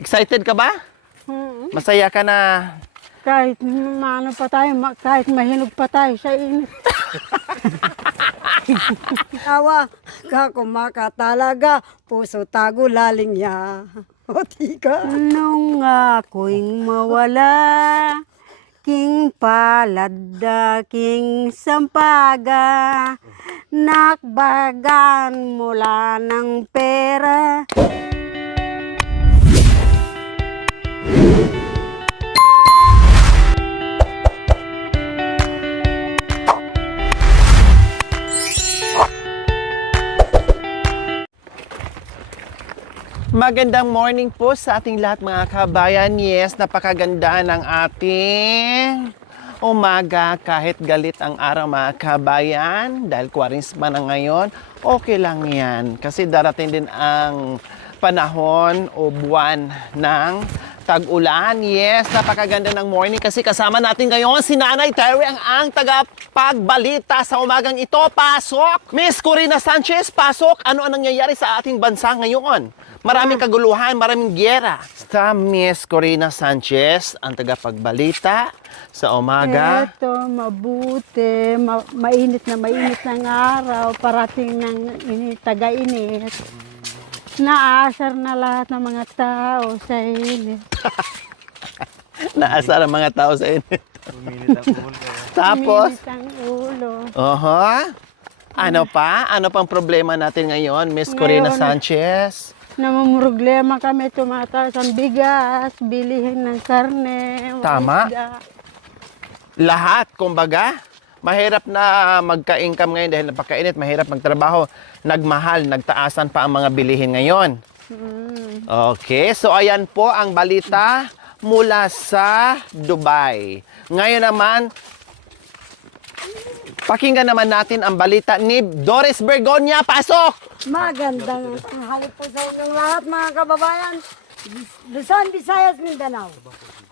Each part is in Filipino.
Excited ka ba? Masaya ka na? Kahit maano pa tayo, kahit mahinog pa tayo sa init. Tawa ka kumaka talaga, puso tago laling ya. O tika. Nung ako'y mawala, king palad, king sampaga, nakbagan mula ng pera. Magandang morning po sa ating lahat mga kabayan. Yes, napakaganda ng ating umaga kahit galit ang araw mga kabayan. Dahil Kwaresma na ngayon, okay lang yan. Kasi darating din ang panahon o buwan ng tag-ulan. Yes, napakaganda ng morning kasi kasama natin ngayon si Nanay Terry ang tagapagbalita sa umagang ito. Pasok! Miss Corina Sanchez, pasok! Ano ang nangyayari sa ating bansa ngayon? Maraming kaguluhan, maraming gyera. Sa Miss Corina Sanchez, ang tagapagbalita sa umaga. Eto, mabuti, mainit ng araw, parating ng taga-init. Naasar na lahat ng mga tao sa init. Naasar ang mga tao sa init. Tapos, Uminit ang ulo. ano pa? Ano pang problema natin ngayon, Miss Corina Ngayon, Sanchez? Namumroblema kami, tumataas ang bigas, bilihin ng karne, Tama. isda. Lahat, kumbaga, mahirap na magka-income ngayon dahil napakainit, mahirap magtrabaho. Nagmahal, nagtaasan pa ang mga bilihin ngayon. Okay, so ayan po ang balita mula sa Dubai. Ngayon naman, pakinggan naman natin ang balita ni Doris Bergonia. Pasok! Magandang tanghali po sa inyong lahat mga kababayan. Luzon, Visayas, Mindanao.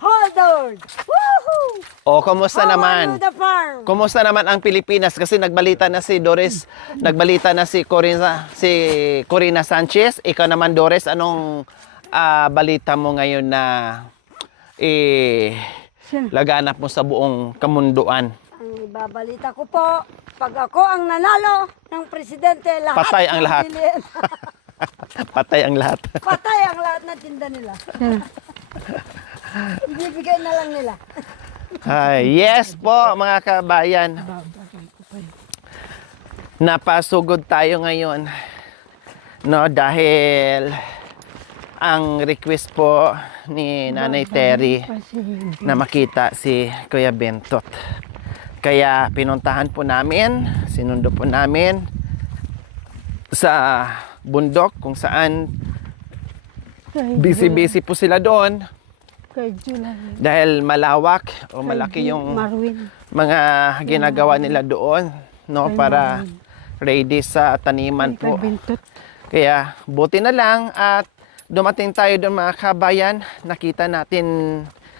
Hold on! Woohoo! O, kumusta How naman? are you, the farm? Kumusta naman ang Pilipinas? Kasi nagbalita na si Doris, nagbalita na si Corina Sanchez. Ikaw naman, Doris, anong balita mo ngayon na laganap mo sa buong kamunduan? Ang ibabalita ko po, pag ako ang nanalo ng presidente, lahat Patay ang lahat. pipiliin. Patay ang lahat. Patay ang lahat ng tinda nila. Ibibigay na lang nila. Yes po, mga kabayan. Napasugod tayo ngayon. No, dahil ang request po ni Nanay Terry na makita si Kuya Bentot. Kaya pinuntahan po namin, sinundo po namin sa bundok kung saan busy-busy po sila doon. Kay July. Dahil malawak o malaki yung Marwin. mga ginagawa nila doon, no, para ready sa taniman po. Bintot. Kaya buti na lang at dumating tayo doon mga kabayan, nakita natin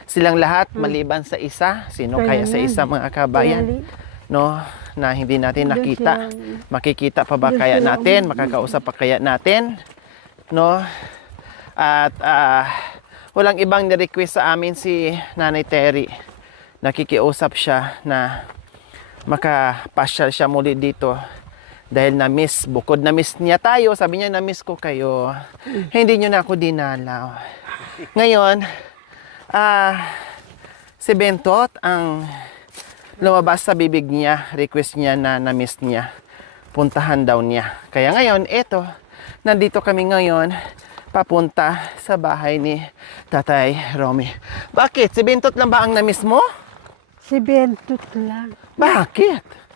silang lahat maliban sa isa. Sino kaya sa isa mga kabayan? No, na hindi natin nakita. Makikita pa ba kaya natin? Makakausap pa kaya natin? No? At walang ibang ni-request sa amin si Nanay Terry. Nakikiusap siya na makapasyal siya muli dito dahil na-miss, bukod na-miss niya tayo, sabi niya na-miss ko kayo. Hindi niyo na ako dinalaw. Ngayon, si Bentot ang lumabas sa bibig niya, request niya na na-miss niya. Puntahan daw niya. Kaya ngayon, eto, nandito kami ngayon, papunta sa bahay ni Tatay Romy. Bakit? Si Bentot lang ba ang na-miss mo? Si Bentot lang. Bakit?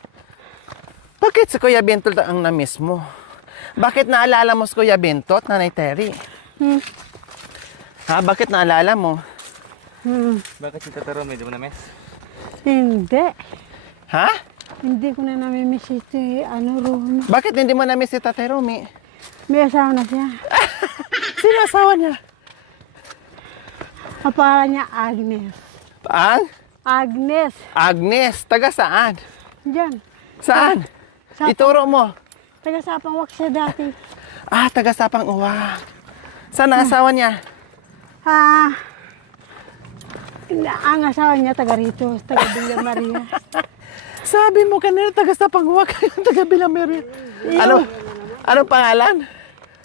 Bakit si Kuya Bentot ang na-miss mo? Bakit naalala mo si Kuya Bentot, Nanay Terry? Ha? Bakit naalala mo? Bakit si Tataro medyo na-miss? Hindi. Ha? Hindi ko na namimiss ito Romy. Bakit hindi mo na-miss si Tatay Romy? May asawa na siya. Sino asawa niya? Ang pangalan niya Agnes. Ang? Agnes. Agnes. Taga saan? Diyan. Saan? Ituro mo. Taga Sapang Wak siya dati. Taga Sapang Uwak. Saan ang asawa niya? Ang asawa niya taga rito, taga Villa Maria. Sabi mo kanina, taga Sapangwak, taga Bilameria. Anong pangalan?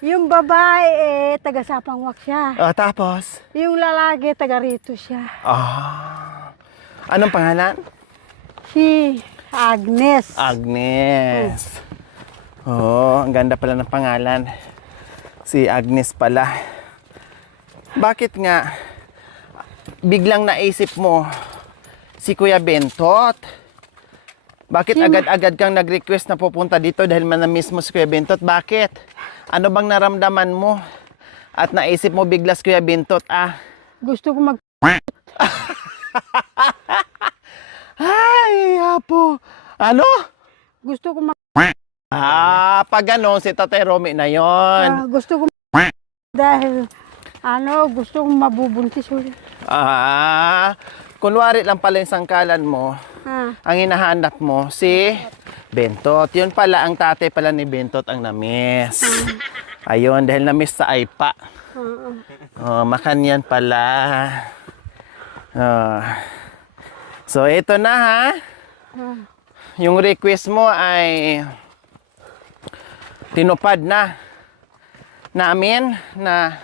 Yung babae taga Sapangwak siya. Tapos? Yung lalaki taga rito siya. Anong pangalan? Si Agnes. Agnes. Ang ganda pala ng pangalan. Si Agnes pala. Bakit nga biglang naisip mo si Kuya Bentot? Bakit agad-agad kang nag-request na pupunta dito dahil manamiss mo si Kuya Bentot? Bakit? Ano bang naramdaman mo? At naisip mo bigla si Kuya Bentot? Gusto ko mag... Ay, apo. Ano? Gusto ko mag... Pag ano, si Tatay Romy na yon. gusto ko dahil gusto kong mabubuntis ulit. Kunwari lang pala yung sangkalan mo, ang hinahanap mo si Bentot. Yun pala, ang tatay pala ni Bentot ang na-miss. Ayun, dahil na-miss sa Aipa. Makanyan pala. So, ito na ha. Yung request mo ay tinupad na namin na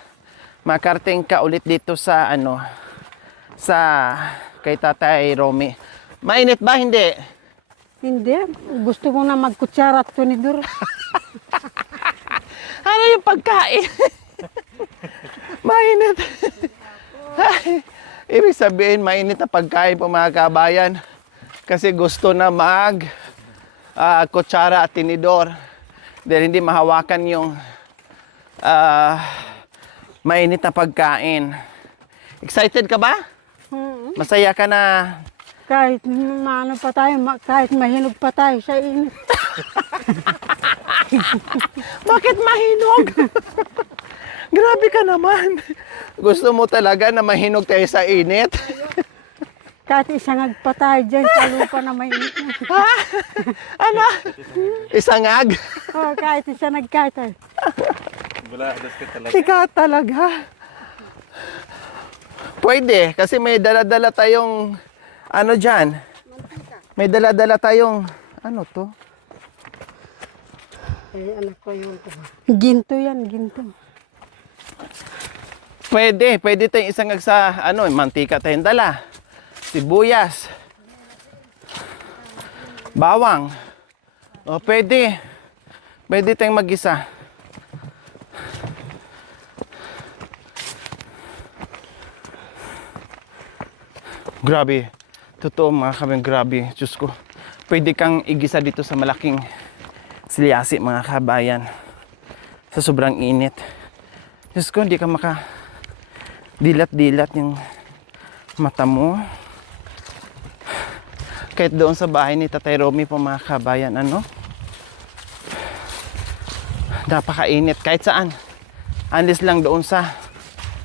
makarting ka ulit dito sa sa kay Tatay Romy. Mainit ba? Hindi. Hindi. Gusto ko na magkutsara at tunidor. Ano yung pagkain? Mainit. Ibig sabihin, mainit na pagkain po mga kabayan. Kasi gusto na kutsara at tinidor. Dahil hindi mahawakan yung mainit na pagkain. Excited ka ba? Masaya ka na? Kahit maano pa tayo, kahit mahinog pa tayo sa init. Bakit mahinog? Grabe ka naman. Gusto mo talaga na mahinog tayo sa init? Kahit isangag pa tayo dyan sa lupa na mainit. Ano? Isangag? Kahit isangag tayo. Wala, adas ka talaga. Ika talaga. Pwede, kasi may dala-dala tayong dyan. May dala-dala tayong to? Anak ko yun. Ginto yan, ginto. Pwede tayong isangag sa mantika tayong dala. Sibuyas. Bawang. Pwede. Pwede tayong mag-isa. Grabe. Totoo mga kabeng, grabe. Diyos ko. Pwede kang igisa dito sa malaking silyasi mga kabayan. Sa sobrang init. Diyos ko, hindi ka dilat-dilat yung mata mo. Kahit doon sa bahay ni Tatay Romy po mga kabayan, napakainit. Kahit saan. Unless lang doon sa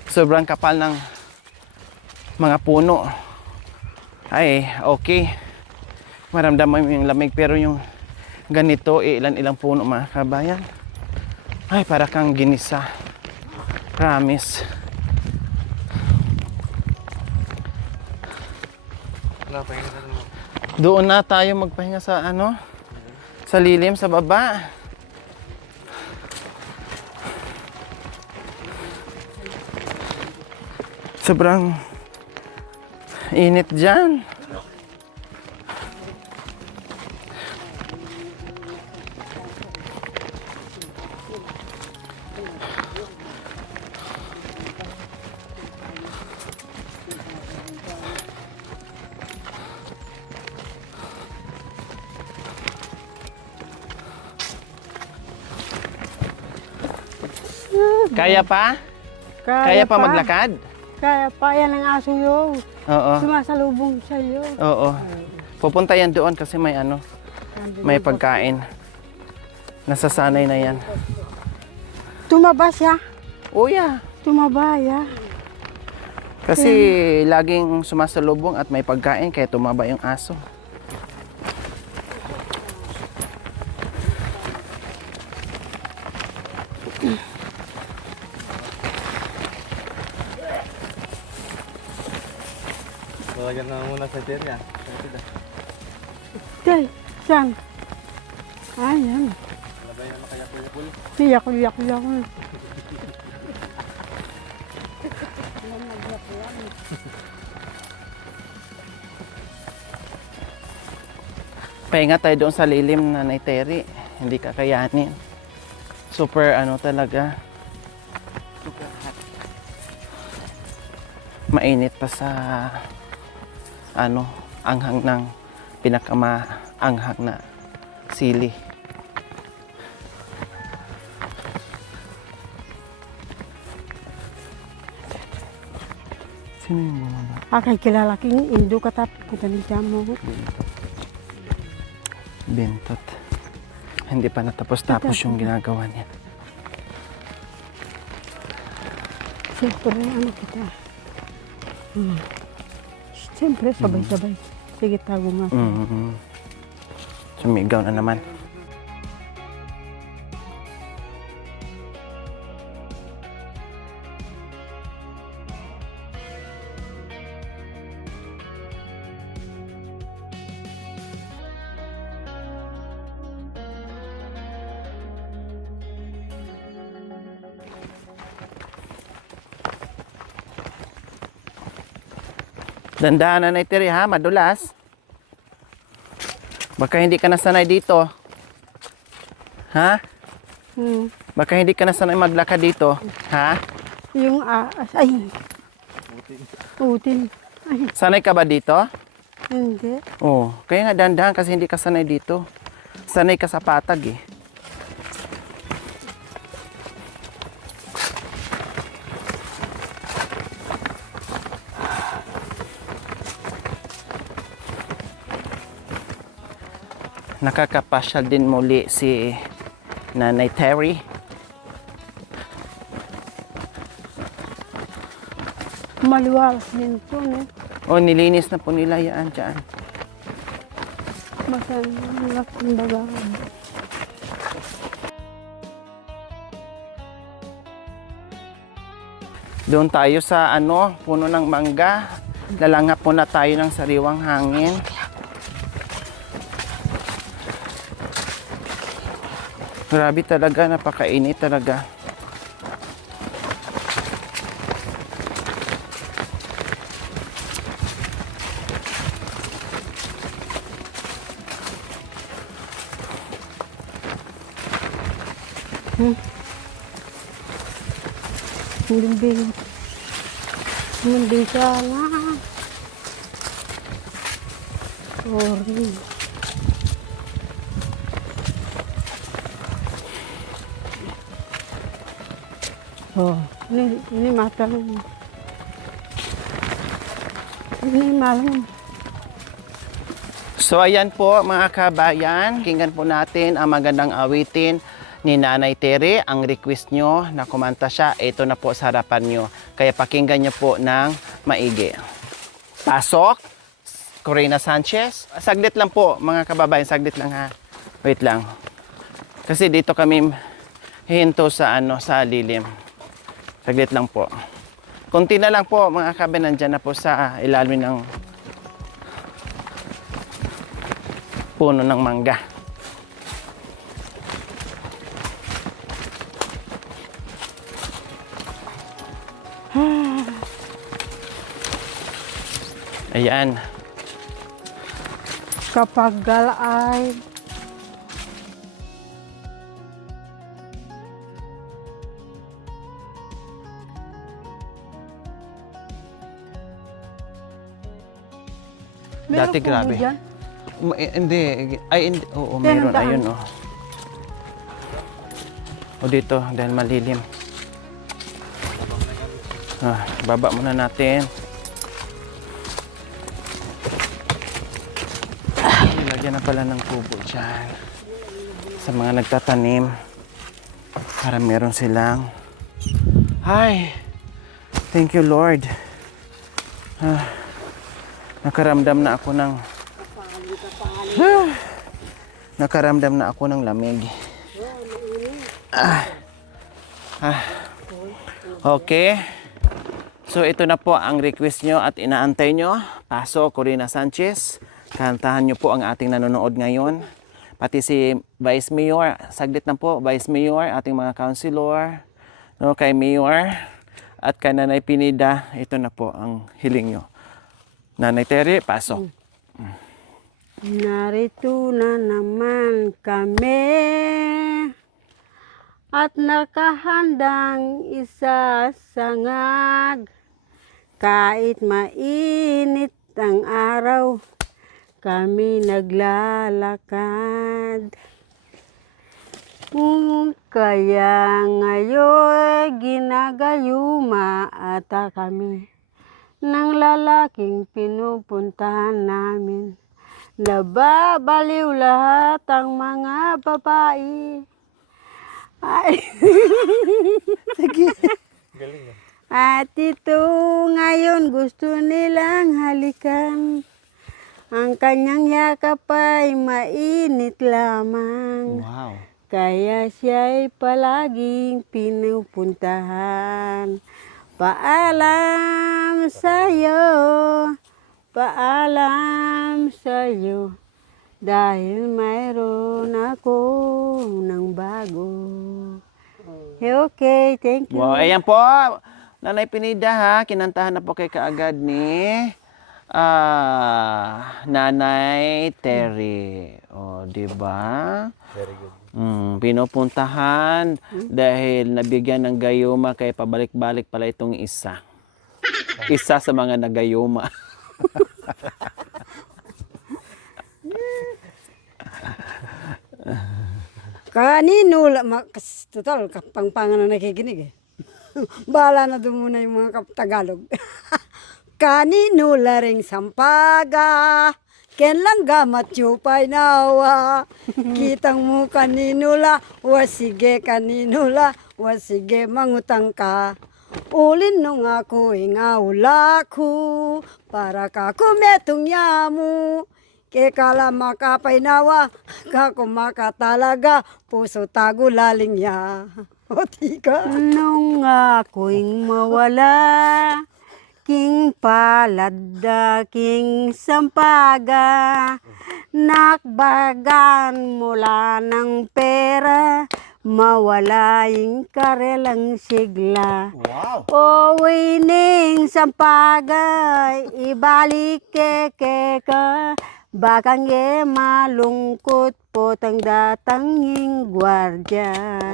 sobrang kapal ng mga puno. Ay, okay. Maramdaman mo yung lamig, pero yung ganito, ilan-ilang puno mga kabayan. Ay, para kang ginisa. Promise. Wala, pahinga na naman. Doon na tayo magpahinga sa sa lilim, sa baba. Sobrang init dyan. Kaya pa? Kaya pa maglakad? Kaya pa, yan ang aso yun. Oo. Sumasalubong sa iyo. Oo. Pupunta yan doon kasi may may pagkain. Nasasanay na yan. Tumaba siya. Oh yeah. Tumaba, ya. Kasi laging sumasalubong at may pagkain kaya tumaba yung aso. Lalagyan na muna sa tiyan niya. Okay, saan? Ayan. Labay na makayakul-yakul. Iyak. Pahinga tayo doon sa lilim na Terry. Hindi kakayanin. Super ano talaga. Super hot. Mainit pa sa ano, anghang ng pinakamaanghang na sili. Sino yung bumaba? Akay kilala king Indo katap kita mo. Bintot. Hindi pa natapos-tapos yung ginagawa niya. Siyempre, ano kita. Siyempre, sabay-sabay. Sige, tago nga. Sumigaw na naman. Dandahan na Terry ha, madulas. Baka hindi ka nasanay dito. Ha? Baka hindi ka nasanay maglakad dito. Ha? Yung, ay. Utin. Ay, Sanay ka ba dito? hindi. Oo. Kaya nga dandahan kasi hindi ka sanay dito. Sanay ka sa patag eh. Nakakapasyal din muli si Nanay Terry. Maliwalas din ito, ne? O, nilinis na po nila yan dyan. Basta laking baga. Doon tayo sa ano, puno ng mangga. Lalangap muna tayo ng sariwang hangin. Grabe talaga, napakainit talaga. Hindi siya nga. Sorry. Oh, ini mata lang. Ini malam. So ayan po mga kabayan, kinggan po natin ang magandang awitin ni Nanay Terry. Ang request nyo na kumanta siya, ito na po sa harapan nyo. Kaya pakinggan nyo po ng maigi. Pasok, Corina Sanchez. Saglit lang po mga kababayan, saglit lang ha. Wait lang. Kasi dito kami hinto sa ano, sa lilim. Saglit lang po. Kunti na lang po mga kababayan, nandyan na po sa ilalim ng puno ng mangga. Ayan. Kapag galay. Dati grabe. Hindi. Ay, hindi. Oo, meron. Ayun, oh. O dito, dahil malilim. Baba muna natin. Lagyan na pala ng kubo dyan. Sa mga nagtatanim. Para meron silang. Hi! Thank you, Lord. Nakaramdam na ako ng nakaramdam na ako ng lamig. Okay. So ito na po ang request nyo at inaantay nyo. Paso, Corina Sanchez. Kantahan nyo po ang ating nanonood ngayon. Pati si Vice Mayor, saglit na po, Vice Mayor, ating mga councilor, no, kay Mayor at kay Nanay Pinida, ito na po ang hiling nyo. Nanay Terry, pasok. Narito na naman kami at nakahandang isasangag. Kahit mainit ang araw, kami naglalakad. Kaya ngayon ginagayuma ata kami ng lalaking pinupuntahan namin. Nababaliw lahat ang mga babae. Ay. Sige. Galing ah. At ito ngayon gusto nilang halikan. Ang kanyang yakap ay mainit lamang. Wow. Kaya siya'y palaging pinupuntahan. Paalam sa'yo, paalam sa'yo, dahil mayroon ako ng bago. Okay, thank you. Wow, ayan po. Nanay Pinida ha, kinantahan na po kay kaagad ni Nanay Terry. O, di ba? Very good. Pinupuntahan dahil nabigyan ng gayuma kaya pabalik-balik pala itong isa. Isa sa mga nagayuma. Kanino, total, kapangpangan na nakikinig eh. Bahala na doon muna yung mga Tagalog. Kanino laring sampaga, ken lang gamat yupay nawa. Kitang mo kanino la, wasige kanino la, wasige mangutang ka. Ulin nung ako ingawla ko, para ka kumetong yamu. Kekala makapay nawa, kakumaka talaga, puso tago laling ya. O tika. Nung ako'y mawala, king palad, king sampaga, nakbagan mula ng pera, mawala yung karelang sigla. Wow. O wining sampaga, ibalik ke ka, bakang ye malungkot po tang datanging gwardya. Ang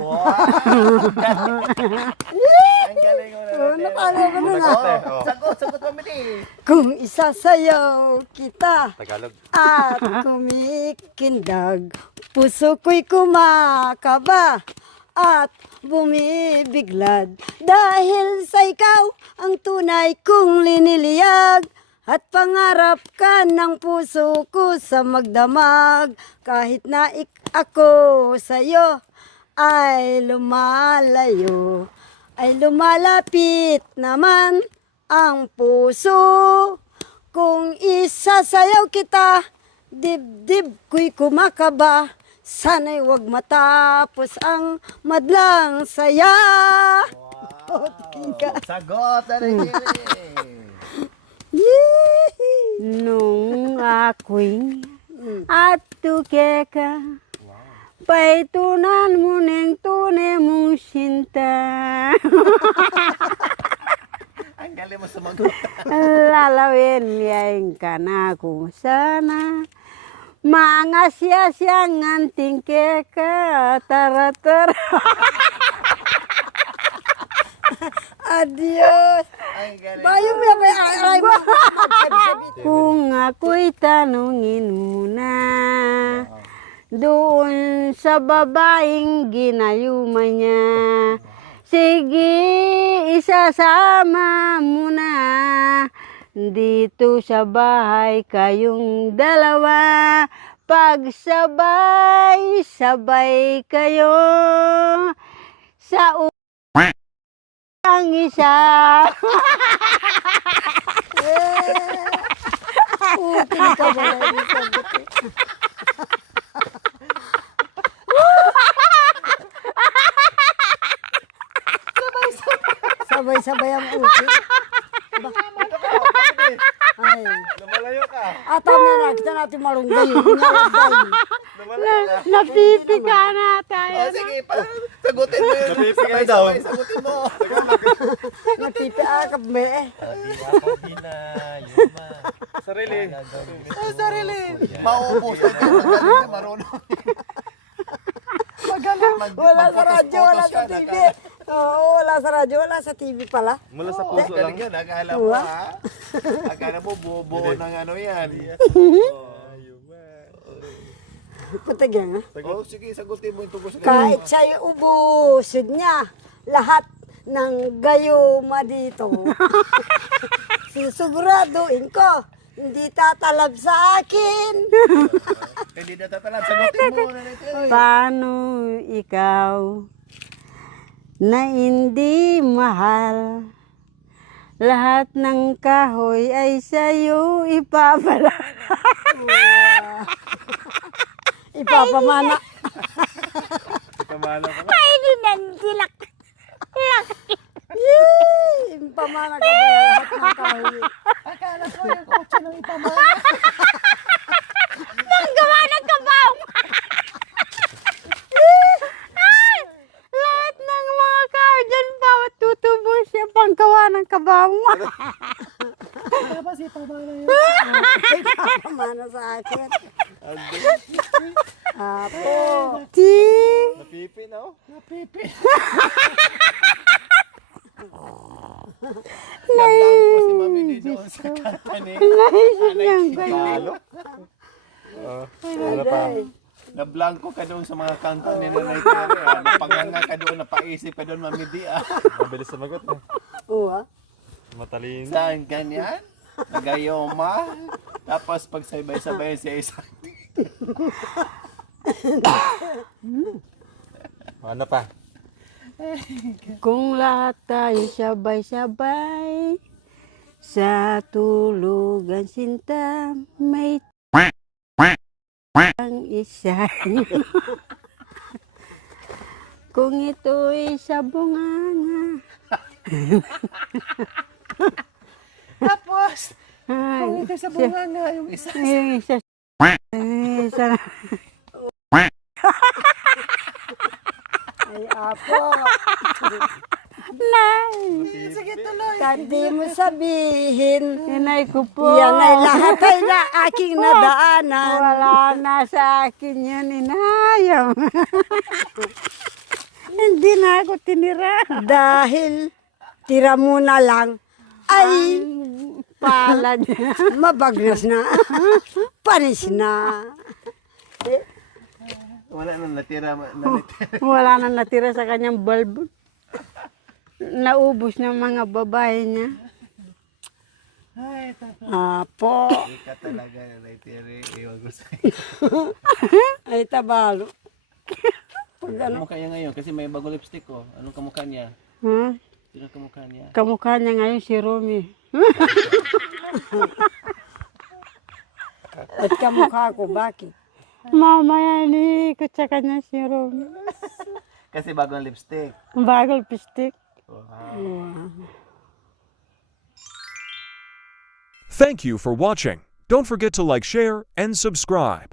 galing mo na. Napalo ko na nga. Sagot mo, Miti. Kung isasayaw kita Tagalog. at kumikindag, puso ko'y kumakaba at bumibiglad. Dahil sa ikaw ang tunay kong liniliyag, at pangarap ka ng puso ko sa magdamag. Kahit na ako sa'yo ay lumalayo, ay lumalapit naman ang puso. Kung isasayaw kita, dibdib ko'y kumakaba. Sana'y wag matapos ang madlang saya. Sagot na rin. Nung ako'y atukeka, paitunan mo ng tunay mong sinta. Ang galing mo sumagot. Lalawin yain ka na kung sana, mga siya-siyang anting keka, tara-tara. Adios. Ang galing. Bayo mo yan, aray mo. Kung ako'y tanungin mo na, doon sa babaeng ginayuma niya, sige, isasama mo na. Dito sa bahay kayong dalawa, pagsabay-sabay kayo sa ang isa. Ukin ka ba lang yung sagot eh. Sabay-sabay ang ukin. Atam na nakita natin malunggay. Napipi ka na tayo. Oh, sige, sagutin mo yun. Napipi ka daw. Sagutin mo. Napipiakap me. Sarili. Sarili. Maubos na ito. Magaling ka marunong. Magaling. Wala sa radyo, wala sa TV. Oo, wala sa radyo, wala sa TV pala. Mula sa puso lang. Galing yan. Akala mo ha. Akala mo buo ng ano yan. Putig yan, ha? Oh, sige, sagutin mo yung tungkol sa Kahit siya'y ubusin niya, lahat ng gayuma dito. Sisiguraduhin ko, hindi tatalab sa akin. Hindi na tatalab. Sagutin mo na nito. Paano ikaw na hindi mahal? Lahat ng kahoy ay sa'yo ipapala. Ipapamana. Kamala ka. Ay, dinandilak. Ipamana ka ba lahat ng kahoy? Akala ko yung kotse ng ipamana. Gawa ng kabaw. Ay, lahat ng mga kahoy dyan bawat tutubo siya panggawa ng kabaw. Tapos ipamana yun. Ipapamana sa akin. Apo. Napipi na oh. Napipi. Nablangko si Mami Di doon sa kanta ni Naisip niyang ganyan. Ano pa? Nablangko ka doon sa mga kanta ni Nanay Tere. Napanganga ka doon, napaisip ka doon, Mami Di. Mabilis sumagot eh. Oo, ah. Matalino. Saan ganyan? Nagayoma. Tapos pag sabay-sabay siya isa. Ano pa? Kung lahat tayo sabay-sabay sa tulugan sinta, may ang isa. Kung ito'y sa bunganga. Tapos, Ay, kung ito sa bunganga, yung isa. yung isa. Isa. Ay, apo. Nay. Sige, tuloy. Kandi mo sabihin. Inay ko po. Yan ay lahat ay na aking nadaanan. Wala na sa akin yan, inayang. Hindi na ako tinira. Dahil tira mo na lang ay Palad. mabagnas na. Panis na. Wala nang natira. Wala na natira sa kanyang bulb. Naubos ng mga babae niya. Ay, tapos. Apo. Ika talaga, Nanay Tere. Iwan ko sa'yo. Ay tabalo. Ano kamukha niya ngayon? Kasi may bago lipstick ko. Anong kamukha niya? Huh? Sino kamukha niya? Kamukha niya ngayon si Romy. At kamukha ko, bakit? Mamaya ni ko sa kanya si Romy. Kasi bagong lipstick. Bagol pistik. Thank you for watching. Don't forget to like, share, and subscribe.